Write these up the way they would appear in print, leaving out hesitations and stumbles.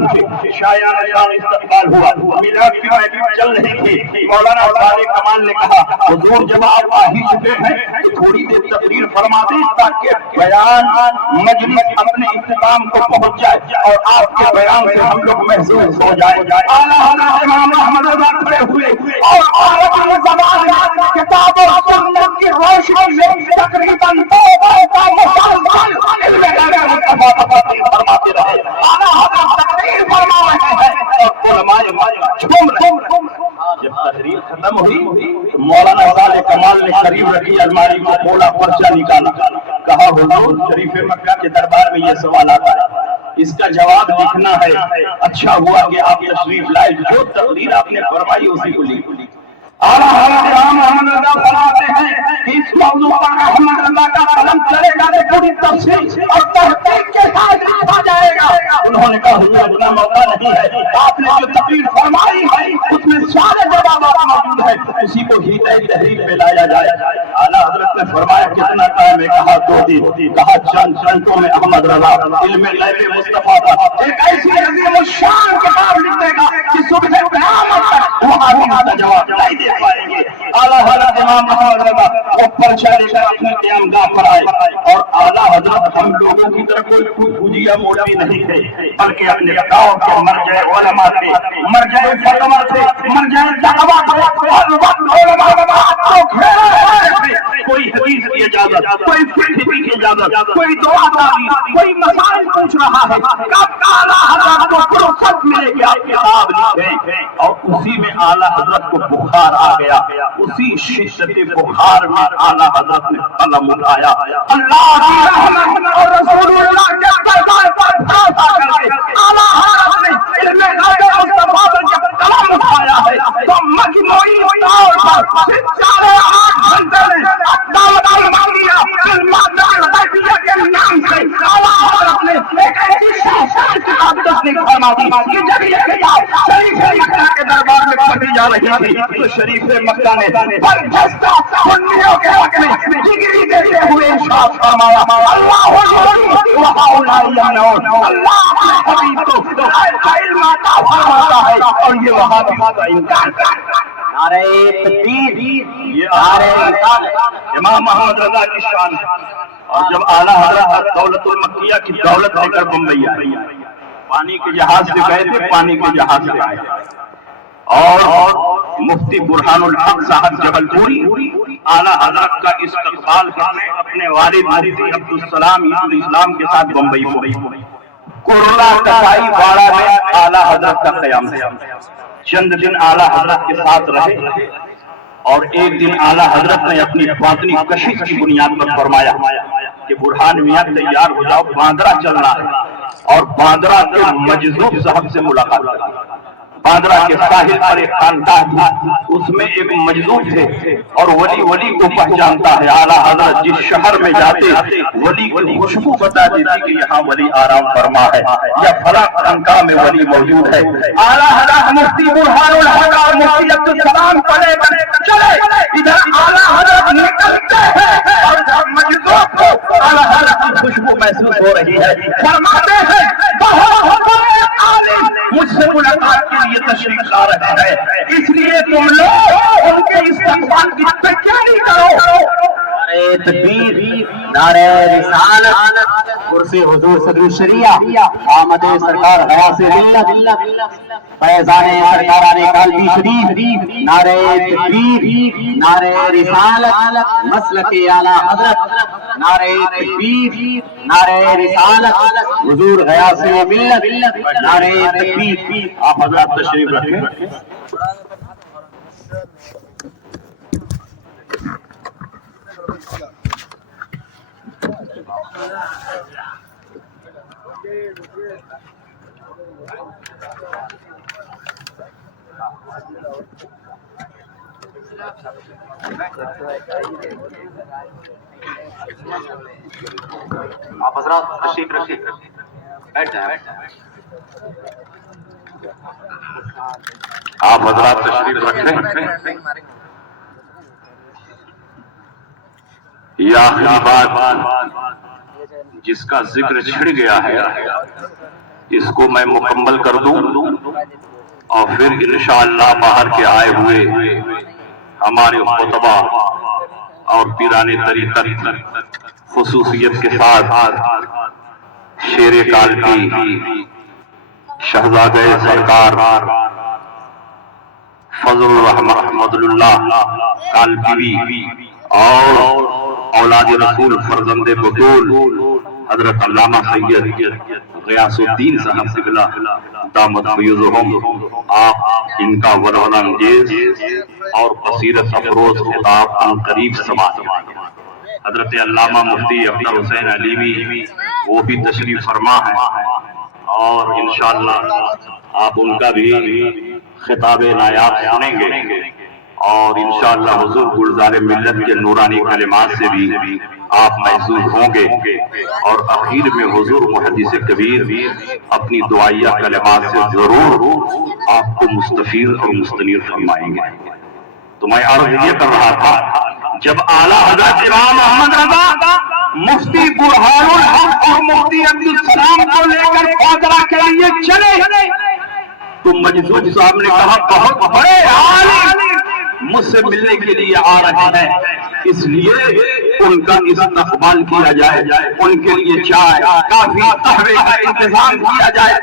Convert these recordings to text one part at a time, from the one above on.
پہنچے، شایان شان استقبال ہوا، میلاد کی محفل چل رہی تھی۔ مولانا صالح کمال نے کہا حضور جب آپ آ ہی چکے ہیں تو تھوڑی دیر تقریر فرما دیں تاکہ بیان مجلس اپنے اختتام کو پہنچ جائے اور آپ کے بیان سے ہم لوگ محسوس ہو جائے۔ اعلیٰ حضرت امام احمد رضا کھڑے ہوئے اور عربی زبان میں کتاب و سنت کی روشنی میں تقریباً 2 گھنٹہ مسلسل علم غیب مصطفیٰ تقریر فرماتے رہے۔ اعلیٰ حضرت تقریر فرما رہے ہیں اور علماء جھوم رہے ہیں۔ جب تقریر ختم ہوئی تو مولانا صالح کمال نے قریب رکھی الماری کو کھولا، پرچہ نکالا، کہا حضور شریف مکہ کے دربار میں یہ سوال آتا ہے، اس کا جواب لکھنا ہے۔ اچھا ہوا کہ آپ تشریف لائے، جو تقریر آپ نے فرمائی اسی کو لکھ لی۔ اعلیٰ حضرت امام احمد رضا فرماتے ہیں کہ اس موضوع پر احمد رضا کا قلم چلے گا تو پوری تفصیل اور تحقیق کے ساتھ لکھا جائے گا۔ انہوں نے کہا حضور اتنا موقع نہیں ہے، آپ نے جو تقریر فرمائی ہے اس میں سارے جوابات موجود ہیں، اسی کو ہی تحریر پہ لایا جائے۔ اعلیٰ حضرت نے فرمایا کتنا ٹائم ہے؟ کہا 2 دن۔ کہا چند گھنٹوں میں احمد رضا علم غیب مصطفیٰ کا ایک ایسی عظیم الشان کتاب لکھ دے گا کہ صبح قیامت تک وہاں کا جواب نہیں دے پائیں گے۔ اعلیٰ حضرت امام احمد رضا وہ پرچہ لے کر اپنے قیامگاہ پر آئے اور اعلیٰ حضرت ہم لوگوں کی طرف کوئی بھجیا مولوی نہیں تھے، بلکہ اپنے گاؤں کے مرجع علماء تھے، مرجع فتویٰ تھے، مرجع دعویٰ تھے۔ ہر وقت علماء کو گھیرے تھے، کوئی حدیث کی اجازت، کوئی فقہ کی اجازت، کوئی دعا تعبیر، کوئی مسائل پوچھ رہا ہے، کب اعلیٰ حضرت کو فرصت ملے کہ آپ کتاب لکھیں۔ اور اسی میں اعلیٰ حضرت کو بخار آ گیا، اسی شدت بخار میں اعلیٰ حضرت نے قلم اٹھایا، اللہ کی رحمت اور رسول اللہ کے دربار پر بھروسہ کر کے اعلیٰ حضرت نے علم غیب مصطفیٰ کا قلم اٹھایا ہے تو مجموعی طور پر 4-8 گھنٹے میں دعوت المعلیہ غیبیہ کے نام سے اعلیٰ حضرت نے ایک ایسی شاہکار کتاب تصنیف فرما دی کہ جب یہ کتاب شریف مکہ کے دربار میں پڑھی جا رہی تھی تو شریف مکہ نے برجستہ سنیوں کے حق میں ڈگری دیتے ہوئے ارشاد فرمایا اللہ وہؤلاء یمنعون، اللہ اپنے حبیب کو غیب کا علم عطا فرماتا ہے اور یہ وہابیوں کا انکار کرتا ہے۔ نعرہ تکبیر، یہ امام احمد رضا کی شان ہے۔ اور جب اعلیٰ حضرت دولت المکیہ کی دولت لے کر بمبئی آئی، پانی کے جہاز سے گئے تھے، پانی کے جہاز سے آئے اور مفتی برہان الحق صاحب جبل پوری اعلیٰ حضرت کا استقبال کرنے اپنے والد مفتی عبدالسلام عیسوی اسلام کے ساتھ بمبئی ہوئی۔ کورونا کسائی واڑہ میں اعلیٰ حضرت کا قیام تھا۔ چند دن اعلیٰ حضرت کے ساتھ رہے اور ایک دن اعلیٰ حضرت نے اپنی باطنی کشش کی بنیاد پر فرمایا کہ برہان میاں تیار ہو جاؤ، باندرا چلنا ہے، اور باندرا کے مجذوب صاحب سے ملاقات کرنا۔ باندرا کے ساحل پر ایک خانقاہ تھا، اس میں ایک مجذوب تھے اور ولی کو پہچانتا ہے۔ اعلیٰ حضرت جس شہر میں جاتے ولی کو خوشبو بتا دیتی کہ یہاں ولی آرام فرما ہے یا فلاں خانقاہ میں ولی موجود ہے۔ اعلیٰ حضرت مفتی برہان الحق اور مفتی عبدالسلام پڑے چلے، ادھر اعلیٰ حضرت نکلتے ہیں اور جب مجذوب کو اعلیٰ حضرت کی خوشبو محسوس ہو رہی ہے، فرماتے ہیں بہت بڑے عالم مجھ سے ملاقات کے لیے تشریف لا رہے ہیں، اس لیے تم لوگ ان کے استقبال کی تیاری کرو۔ نعرہ تکبیر، نعرہ رسالت، کرسی حضور صدر الشریعہ، آمد سرکار غیاث ملت، فیضان سرکاران کالبی شریف، نعرہ تکبیر، نعرہ رسالت، مسلک اعلیٰ حضرت، نعرہ تکبیر، نعرہ رسالت، حضور غیاث ملت، نعرہ تکبیر۔ آپ حضرات تشریف رکھیں۔ آپ حضرات تشریف رکھیں، بیٹھ جائیں۔ آپ حضرات تشریف رکھیں۔ یہ آخری بات جس کا ذکر چھڑ گیا ہے اس کو میں مکمل کر دوں اور پھر انشاءاللہ باہر کے آئے ہوئے ہمارے خطبہ اور پیران طریقت خصوصیت کے ساتھ شیر کالپی شہزادہ سرکار فضل الرحمت اللہ کالپی اور اولاد رسول فرزند بطول حضرت علامہ سید غیاث الدین صاحب قبلہ دامت فیضہم، آپ ان کا ورانہ انگیز اور بصیرت افروز خطاب عن قریب سماعت۔ حضرت علامہ مفتی اختر حسین علیوی وہ بھی تشریف فرما ہے اور انشاءاللہ آپ ان کا بھی خطاب نایاب سنیں گے اور انشاءاللہ حضور گلزار ملت کے نورانی کلمات سے بھی آپ محظوظ ہوں گے اور اخیر میں حضور محدث کبیر اپنی دعائیہ کلمات سے ضرور آپ کو مستفیض اور مستنیر فرمائیں گے۔ تو میں عرض یہ کر رہا تھا، جب اعلیٰ حضرت امام محمد رضا مفتی برہان الحق اور مفتی عبدالسلام کو لے کر فاضلہ کے لیے چلے تو مجذوب صاحب نے کہا بہت بڑے عالم مجھ سے ملنے کے لیے آ رہے ہیں، اس لیے ان کا استقبال کیا جائے، ان کے لیے چائے کافی قہوے کا انتظام کیا جائے۔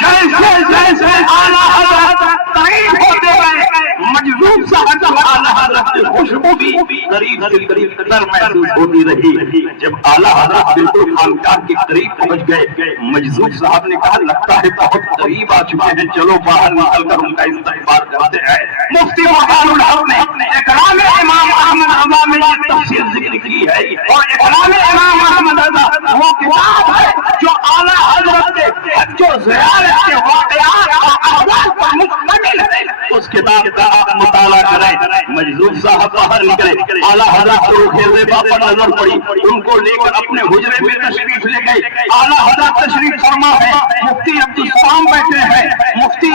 جیسے جیسے اعلیٰ حضرت قریب ہوتے گئے مجذوب صاحب کو اعلیٰ حضرت کی خوشبو بھی قریب سے قریب تر محسوس ہوتی رہی۔ جب اعلیٰ حضرت بالکل خانقاہ کے قریب پہنچ گئے مجذوب صاحب نے کہا لگتا ہے بہت قریب آ چکے ہیں، چلو باہر نکل کر ان کا استقبال کرتے ہیں۔ مفتی برہان الحق نے اکرام امام احمد رضا میں یہ تفصیل ذکر کی ہے اور اکرام امام احمد رضا وہ کتاب ہے جو اعلیٰ حضرت کے حج و زیارت کے واقعات اور احوال پر مشتمل ہے۔ اس کتاب کا آپ مطالعہ کریں۔ مجذوب صاحب باہر نکلے، اعلیٰ حضرت کو خیزیبہ پر نظر پڑی، ان کو لے کر اپنے حجرے میں تشریف لے گئے۔ اعلیٰ حضرت تشریف فرما ہے، مفتی عبدالسلام بیٹھے ہیں، مفتی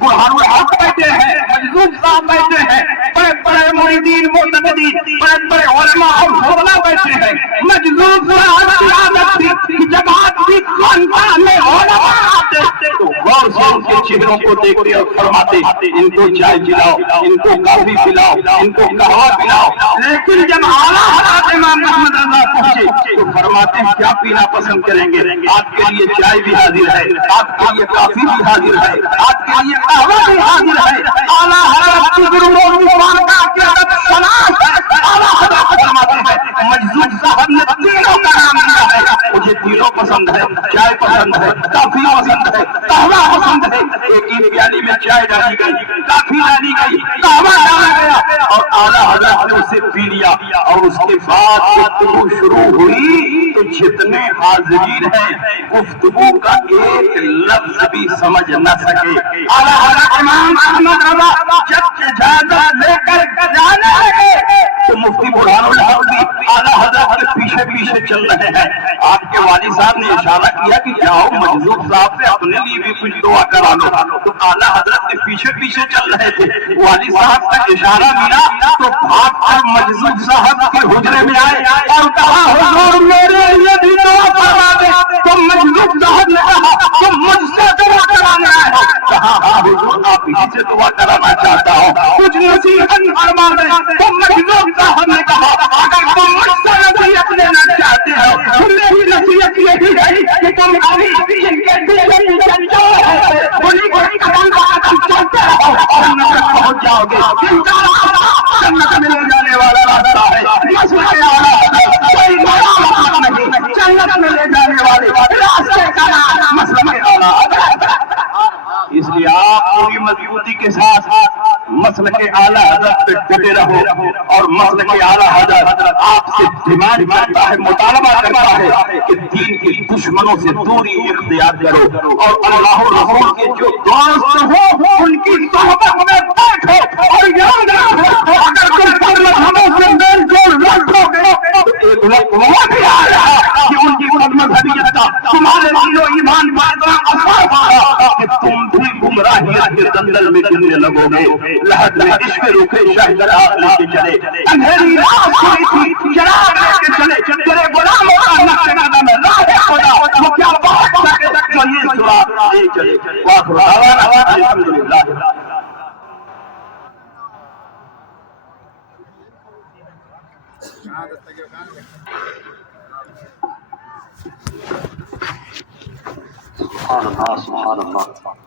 برہان الحق بیٹھے ہیں، مجذوب صاحب بیٹھے ہیں، بڑے بڑے مریدین معتقدین، بڑے بڑے علماء اور فضلاء بیٹھے ہیں۔ مجذوب صاحب کی عادت تھی کہ جب آپ کی خانقاہ میں علماء آتے تو غور سے ان کے چہروں کو دیکھتے اور فرماتے ان کو چائے پلاؤ، ان کو کافی پلاؤ، ان کو قہوہ پلاؤ۔ لیکن جب اعلیٰ حضرت امام محمد رضا پہنچے تو فرماتے ہیں کیا پینا پسند کریں گے؟ آپ کے لیے چائے بھی حاضر ہے، آپ کے لیے کافی بھی حاضر ہے، آپ کے لیے قہوہ بھی حاضر ہے۔ اعلیٰ حضرت کی ضرورت مبارکہ کی عدد سلاس ہے۔ اعلیٰ حضرت فرماتے ہیں مجذوب صاحب نے تینوں کا نام دیا ہے، مجھے تینوں پسند ہے، چائے پسند ہے، کافی پسند ہے، قہوہ پسند ہے۔ ایک ہی پیالی میں چائے ڈالی گئی، کافی ڈالی گئی، قہوہ ڈالا گیا اور اعلیٰ حضرت نے اسے پی لیا اور اس کے بعد گفتگو شروع ہوئی تو جتنے حاضرین ہیں گفتگو کا ایک لفظ بھی سمجھ نہ سکے۔ اعلیٰ حضرت امام احمد رضا جب اجازت لے کر جانے لگے تو مفتی برہان الحق بھی اعلیٰ حضرت کے پیچھے پیچھے چل رہے ہیں۔ آپ کے والد صاحب نے اشارہ کیا کہ جاؤ مجذوب صاحب سے اپنے لیے بھی کچھ دعا کرا لو، تو اعلیٰ حضرت کے پیچھے پیچھے چل رہے تھے۔ والد صاحب کا اشارہ ملا تو بھاگ کر مجذوب صاحب کے حجرے میں آئے اور کہا حضور میرے لیے بھی دعا فرما دے۔ تو مجذوب صاحب نے کہا تم مجھ سے دعا کرانا ہے؟ کہا ہاں حضور آپ ہی سے دعا کرانا چاہتا ہوں، کچھ نصیحت فرما دیں۔ تو مجذوب صاحب نے کہا اگر تم مجھ سے نصیحت لینا چاہتے ہو تو میری نصیحت یہی ہے کہ تم ابھی ان کے دل میں انہیں کو قدم چلتے رہو اور نظر پہنچ جاؤ گے۔ جنت میں لے جانے والا راستہ ہے، مسئلہ اعلیٰ حضرت کوئی بڑا مقام نہیں، جنت میں لے جانے والے راستے کا نام مسئلہ اعلیٰ حضرت۔ اس لیے آپ پوری مضبوطی کے ساتھ مسلک اعلیٰ حضرت پہ ڈٹے رہو اور مسلک اعلیٰ حضرت آپ سے ڈیمانڈ کرتا ہے، مطالبہ کرتا ہے کہ دین کے دشمنوں سے دوری اختیار کرو اور اللہ رسول کے جو دوست ہو ان کی صحبت میں بیٹھو اور یاد رکھو اگر تم پر مذہبوں سے میل جول رکھو گے تو ایک وقت وہ بھی آ رہا کہ ان کی مذہبیت کا تمہارے دل و ایمان پر اتنا اثر پڑا کہ تم بھی گمراہیت کے دندل میں گرنے لگو گے۔ لحد میں عشق روکے شاہ چراغ لے کے چلے، اندھیری رات ہوئی تھی چراغ لے کے چلے، تیرے غلاموں کا نقش قدم ہے راہ خدا وہ کیا بات یہ سراغ نہیں چلے وآخر دعوانا الحمدللہ سبحان اللہ سبحان اللہ